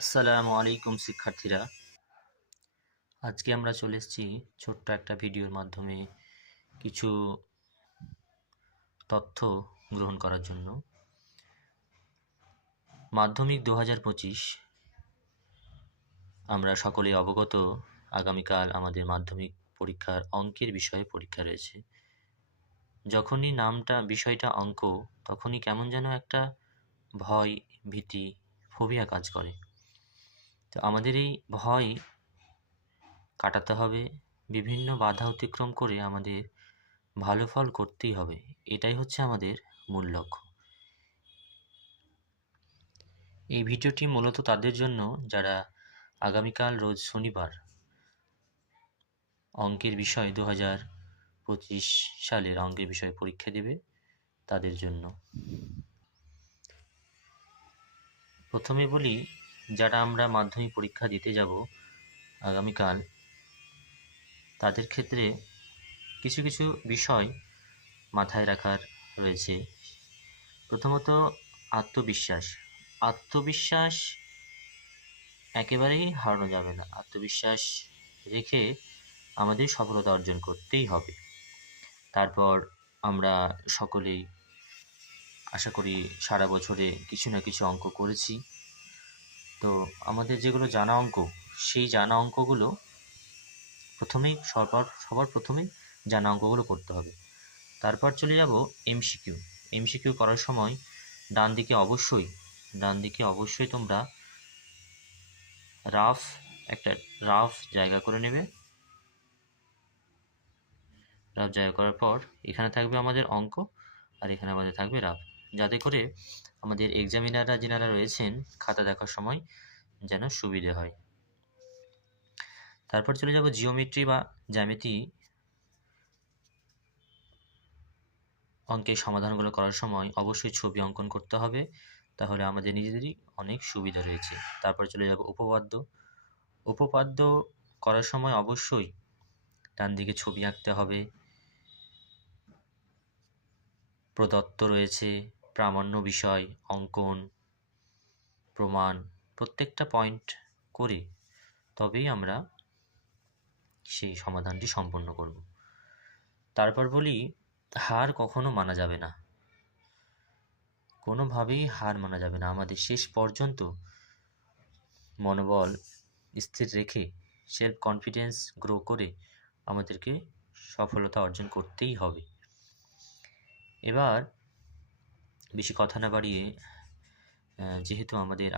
আসসালামু আলাইকুম শিক্ষার্থীরা। আজকে আমরা চলে এসেছি ছোট্ট একটা ভিডিওর মাধ্যমে কিছু তথ্য গ্রহণ করার জন্য। মাধ্যমিক 2025 আমরা সকলেই অবগত, আগামীকাল আমাদের মাধ্যমিক পরীক্ষার অঙ্কের বিষয়ে পরীক্ষা রয়েছে। যখনই বিষয়টা অঙ্ক, তখনই কেমন যেন একটা ভয়, ভীতি, ফোবিয়া কাজ করে। তো আমাদের এই ভয় কাটাতে হবে, বিভিন্ন বাধা অতিক্রম করে আমাদের ভালো ফল করতেই হবে। এটাই হচ্ছে আমাদের মূল লক্ষ্য। এই ভিডিওটি মূলত তাদের জন্য যারা আগামীকাল রোজ শনিবার অঙ্কের বিষয় 2025 সালের অঙ্কের বিষয়ে পরীক্ষা দেবে, তাদের জন্য। প্রথমে বলি, যারা আমরা মাধ্যমিক পরীক্ষা দিতে যাব আগামীকাল, তাদের ক্ষেত্রে কিছু কিছু বিষয় মাথায় রাখার রয়েছে। প্রথমত আত্মবিশ্বাস। আত্মবিশ্বাস একেবারেই হারানো যাবে না। আত্মবিশ্বাস রেখে আমাদের সফলতা অর্জন করতেই হবে। তারপর আমরা সকলেই আশা করি সারা বছরে কিছু না কিছু অঙ্ক করেছি। তো আমাদের যেগুলো জানা অঙ্ক, সেই জানা অঙ্কগুলো সবার প্রথমেই জানা অঙ্কগুলো করতে হবে। তারপর চলে যাব এমসিকিউ। এমসিকিউ করার সময় ডান দিকে অবশ্যই তোমরা একটা রাফ জায়গা করে নেবে। রাফ জায়গা করার পর এখানে থাকবে আমাদের অঙ্ক, আর এখানে আমাদের থাকবে রাফ, যাতে করে আমাদের এক্সামিনাররা যিনারা রয়েছেন খাতা দেখার সময় যেন সুবিধে হয়। তারপর চলে যাব জিওমেট্রি বা জ্যামিতি। অঙ্কের সমাধানগুলো করার সময় অবশ্যই ছবি অঙ্কন করতে হবে, তাহলে আমাদের নিজেদেরই অনেক সুবিধা রয়েছে। তারপর চলে যাব উপপাদ্য। উপপাদ্য করার সময় অবশ্যই ডান দিকে ছবি আঁকতে হবে। প্রদত্ত রয়েছে প্রামাণ্য বিষয়, অঙ্কন, প্রমাণ, প্রত্যেকটা পয়েন্ট করে তবেই আমরা সেই সমাধানটি সম্পন্ন করব। তারপর বলি, হার কখনো মানা যাবে না। কোনোভাবেই হার মানা যাবে না। আমাদের শেষ পর্যন্ত মনোবল স্থির রেখে, সেলফ কনফিডেন্স গ্রো করে আমাদেরকে সফলতা অর্জন করতেই হবে। এবার বেশি কথা না বাড়িয়ে, যেহেতু আমাদের